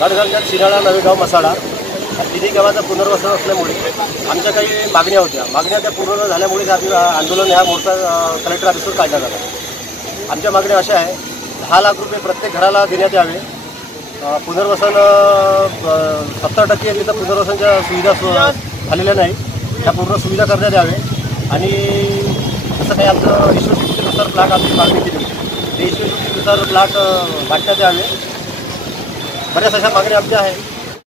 तालुक्यात शिराळा, नवेगाव, मसाडा या तिन्ही गावाचं पुनर्वसन असल्यामुळे आमच्या काही मागण्या होत्या. मागण्या त्या पूर्ण झाल्यामुळे आंदोलन ह्या मोर्चा कलेक्टर ऑफिसवर काढण्यात आला. आमच्या मागण्या अशा आहे, 10 लाख रुपये प्रत्येक घराला देण्यात यावे. पुनर्वसन 70% तिथं पुनर्वसनच्या सुविधा झालेल्या नाही, त्या पूर्ण सुविधा करण्यात यावे. आणि असं काही आमचं ईश्वरचुकीनुसार प्लॅट आमची मागणी केली होती, ते ईश्वरचुकीनुसार प्लॅट वाटण्यात यावे. बऱ्याच अशा मागण्या आमच्या आहेत.